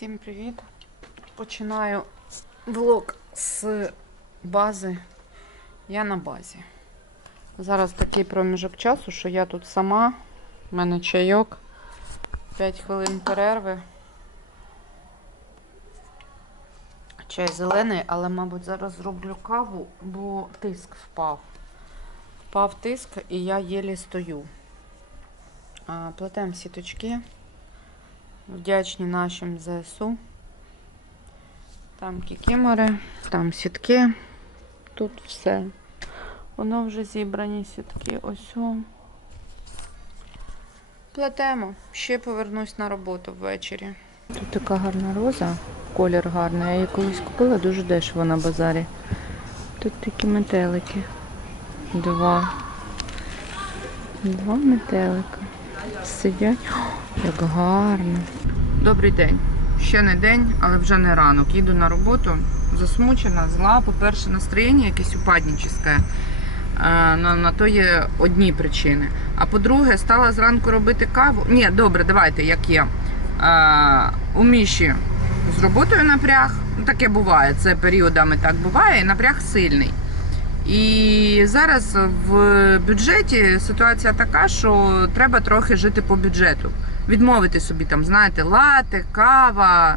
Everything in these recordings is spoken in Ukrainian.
Всім привіт! Починаю влог з бази. Я на базі. Зараз такий проміжок часу, що я тут сама. У мене чайок. 5 хвилин перерви. Чай зелений, але, мабуть, зараз зроблю каву, бо тиск впав. Впав тиск і я єлі стою. Плетемо сіточки. Вдячні нашим ЗСУ. Там кікімори, там сітки. Тут все. Воно вже зібрані сітки. Ось. о. Плетемо. Ще повернусь на роботу ввечері. Тут така гарна роза, колір гарний. Я її колись купила дуже дешево на базарі. Тут такі метелики. Два. Два метелика. Сидять. Як гарно. Добрий день. Ще не день, але вже не ранок. Їду на роботу, засмучена, зла. По-перше, настроєння якесь упаднічне. На, на то є одні причини. А по-друге, стала зранку робити каву. Ні, добре, давайте, як є. А, у Міші з роботою напряг. Ну, Таке буває. Це періодами так буває, і напряг сильний. І зараз в бюджеті ситуація така, що треба трохи жити по бюджету. Відмовити собі там, знаєте, лати, кава,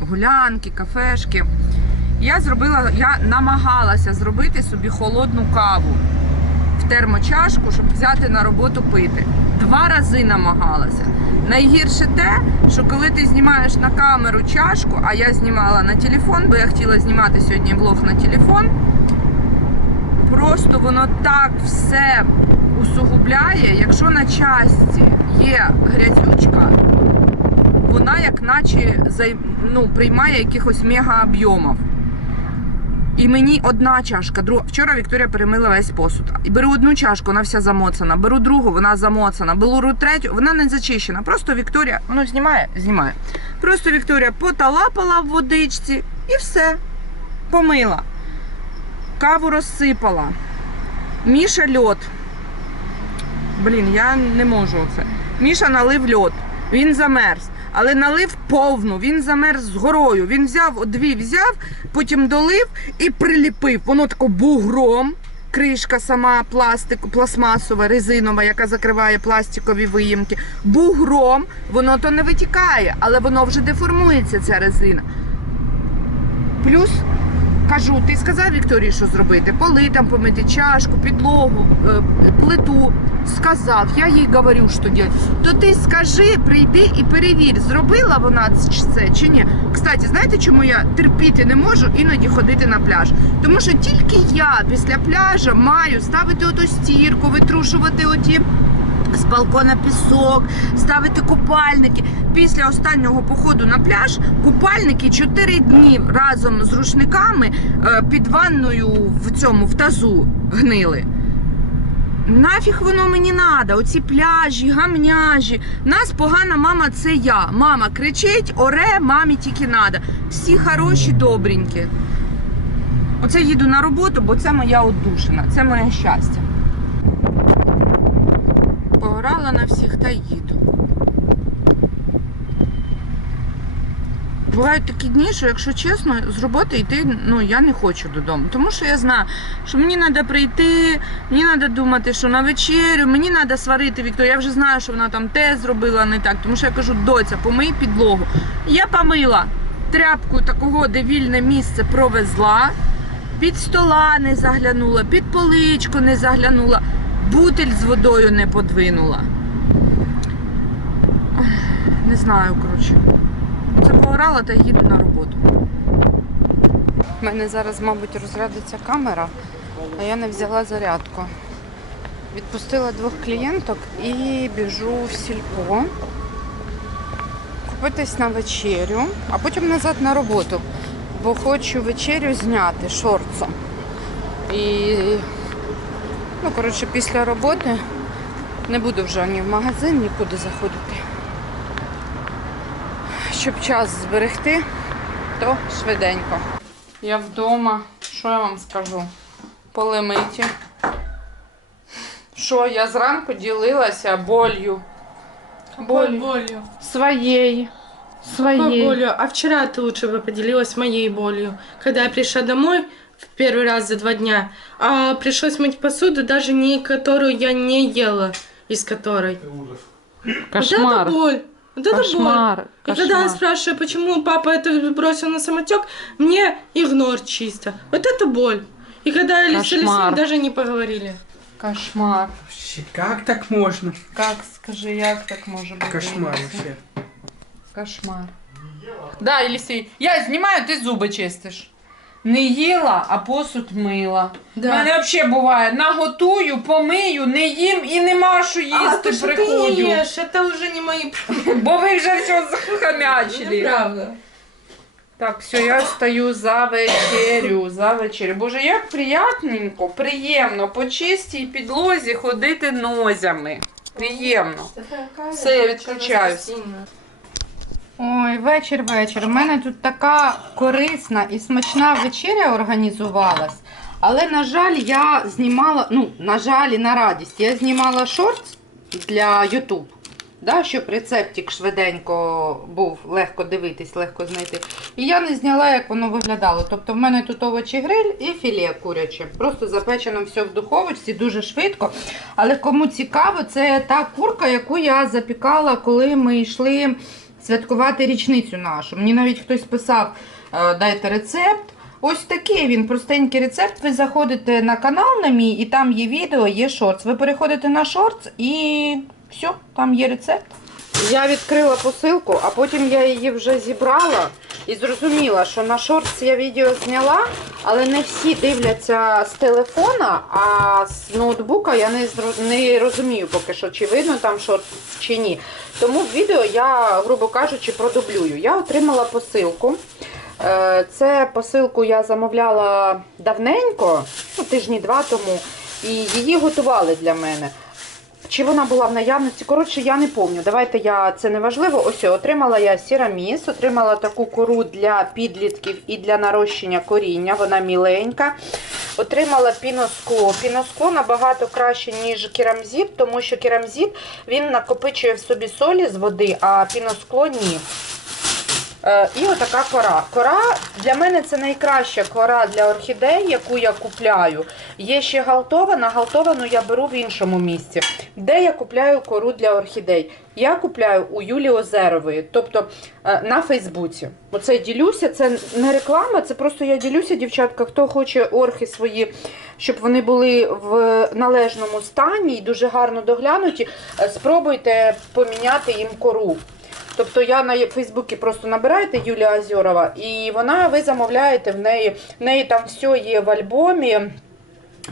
гулянки, кафешки. Я зробила, я намагалася зробити собі холодну каву в термочашку, щоб взяти на роботу пити. Два рази намагалася. Найгірше те, що коли ти знімаєш на камеру чашку, а я знімала на телефон, бо я хотіла знімати сьогодні влог на телефон просто воно так все усугубляє, якщо на часті є грязючка, вона як наче ну, приймає якихось мега-об'ємів. І мені одна чашка, друга. Вчора Вікторія перемила весь посуд. І беру одну чашку, вона вся замоцана. Беру другу, вона замоцана. Беру третю, вона не зачищена. Просто Вікторія, ну знімає, знімає. Просто Вікторія поталапала в водичці і все. Помила. Каву розсипала. Міша льот. Блін, я не можу оце. Міша налив льот. Він замерз. Але налив повну, він замерз з горою. Він взяв дві взяв, потім долив і приліпив. Воно тако бугром. Кришка сама пластик, пластмасова, резинова, яка закриває пластикові виїмки. Бугром воно то не витікає, але воно вже деформується, ця резина. Плюс Кажу, ти сказав Вікторії, що зробити? Поли там помити чашку, підлогу, е, плиту. Сказав, я їй говорю, що робити. То ти скажи, прийди і перевір, зробила вона це чи ні. Кстати, знаєте, чому я терпіти не можу іноді ходити на пляж? Тому що тільки я після пляжа маю ставити оту стірку, витрушувати оті з балкона пісок, ставити купальники. Після останнього походу на пляж купальники 4 дні разом з рушниками е, під ванною в цьому в тазу гнили. Нафіг воно мені надо, оці пляжі, гамняжі. Нас погана мама це я. Мама кричить, оре, мамі тільки надо. Всі хороші, добренькі. Оце їду на роботу, бо це моя одушина, це моє щастя. Поорала на всіх та їду. Бувають такі дні, що, якщо чесно, з роботи йти ну, я не хочу додому. Тому що я знаю, що мені треба прийти, мені треба думати, що на вечерю, мені треба сварити Вікторію. Я вже знаю, що вона там те зробила не так. Тому що я кажу, доця, помий підлогу. Я помила тряпку такого, де вільне місце провезла, під стола не заглянула, під поличку не заглянула, бутиль з водою не подвинула. Не знаю, коротше. Це поорала та їду на роботу. У мене зараз, мабуть, розрядиться камера, а я не взяла зарядку. Відпустила двох клієнток і біжу в сільпо. Купитись на вечерю, а потім назад на роботу. Бо хочу вечерю зняти шорцом. І, ну, коротше, після роботи не буду вже ні в магазин, нікуди заходити щоб час зберегти, то швиденько. Я вдома, що я вам скажу? Поли миті. Що я зранку ділилася болью. Какой Боль. болью? Своєю. Какой своєї. болью? А вчера ты лучше бы поделилась моей болью. Когда я пришла домой в первый раз за два дня, а пришлось мыть посуду, даже не которую я не ела, из которой. Вот Кошмар. это боль. Вот это боль. Кошмар. И когда я Кошмар. спрашиваю, почему папа это бросил на самотек, мне игнор чисто. Вот это боль. И когда я с Кошмар. ним даже не поговорили. Кошмар. Вообще, Как так можно? Как, скажи, як так може бути? Кошмар Елісей? вообще. Кошмар. Да, Елісей, я знімаю, ти зуби чистиш. Не їла, а посуд мила. У Да. мене взагалі буває, наготую, помию, не їм і нема що А їсти то, что ты не приходю. ешь, это уже не мои Бо ви вже все захамячили. Правда. Так, все, я стою за вечерю, за вечерю. Боже, як приятненько, приємно по чистій підлозі ходити нозями. Приємно. Все, я відключаюсь. Ой, вечір, вечір. У мене тут така корисна і смачна вечеря організувалась. Але, на жаль, я знімала, ну, на жаль, і на радість, я знімала шорт для YouTube. Да, щоб рецептик швиденько був, легко дивитись, легко знайти. І я не зняла, як воно виглядало. Тобто в мене тут овочі гриль і філе куряче. Просто запечено все в духовочці, дуже швидко. Але кому цікаво, це та курка, яку я запікала, коли ми йшли святкувати річницю нашу. Мені навіть хтось писав, е, дайте рецепт. Ось такий він простенький рецепт. Ви заходите на канал на мій, і там є відео, є шортс. Ви переходите на шортс і все, там є рецепт. Я відкрила посилку, а потім я її вже зібрала і зрозуміла, що на шортс я відео зняла, але не всі дивляться з телефона, а з ноутбука я не, не розумію поки що, чи видно там шортс чи ні. Тому відео я, грубо кажучи, продублюю. Я отримала посилку. Е, Це посилку я замовляла давненько, ну, тижні два тому, і її готували для мене. Чи вона була в наявності? Коротше, я не пам'ятаю. Давайте я це не важливо. Ось отримала я сіраміс, отримала таку кору для підлітків і для нарощення коріння. Вона міленька. Отримала піноскло. Піноскло набагато краще, ніж керамзіт, тому що керамзіт він накопичує в собі солі з води, а піноскло ні. Е, І отака кора. Кора для мене це найкраща кора для орхідей, яку я купляю. Є ще галтована. Галтовану я беру в іншому місці. Де я купляю кору для орхідей? Я купляю у Юлії Озерової, тобто е, на Фейсбуці. Оце ділюся, це не реклама, це просто я ділюся, дівчатка. Хто хоче орхи свої, щоб вони були в належному стані і дуже гарно доглянуті, е, спробуйте поміняти їм кору. Тобто я на Фейсбуці просто набираєте Юлія Озерова, і вона ви замовляєте в неї. В неї там все є в альбомі.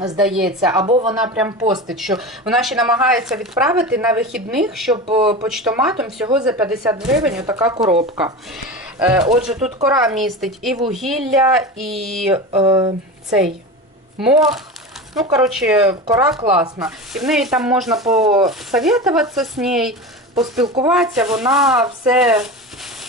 Здається, або вона прям постить, що вона ще намагається відправити на вихідних, щоб е, почтоматом всього за 50 гривень така коробка. Е, Отже, тут кора містить і вугілля, і е, цей мох. Ну, коротше, кора класна. І в неї там можна посоветуватися з нею, поспілкуватися, вона все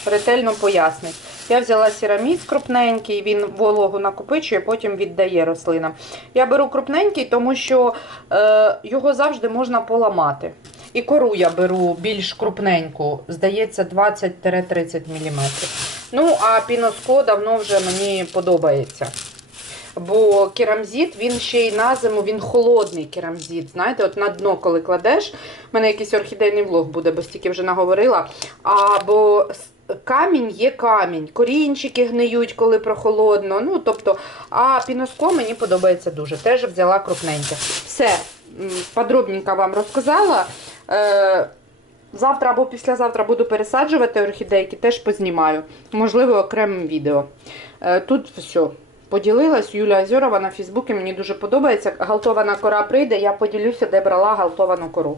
ретельно пояснить. Я взяла сіраміс крупненький, він вологу накопичує, потім віддає рослинам. Я беру крупненький, тому що е, його завжди можна поламати. І кору я беру більш крупненьку, здається, 20-30 мм. Ну, а піноскло давно вже мені подобається. Бо керамзит, він ще й на зиму, він холодний керамзит. Знаєте, от на дно, коли кладеш, в мене якийсь орхідейний влог буде, бо стільки вже наговорила. А, бо с- камінь є камінь, корінчики гниють, коли прохолодно. Ну, тобто, а піноскло мені подобається дуже. Теж взяла крупненьке. Все, подробненько вам розказала. Е, Завтра або післязавтра буду пересаджувати орхідейки, теж познімаю. Можливо, окремим відео. Е, Тут все. Поділилась Юлія Озьорова на Фейсбуці, мені дуже подобається. Галтована кора прийде, я поділюся, де брала галтовану кору.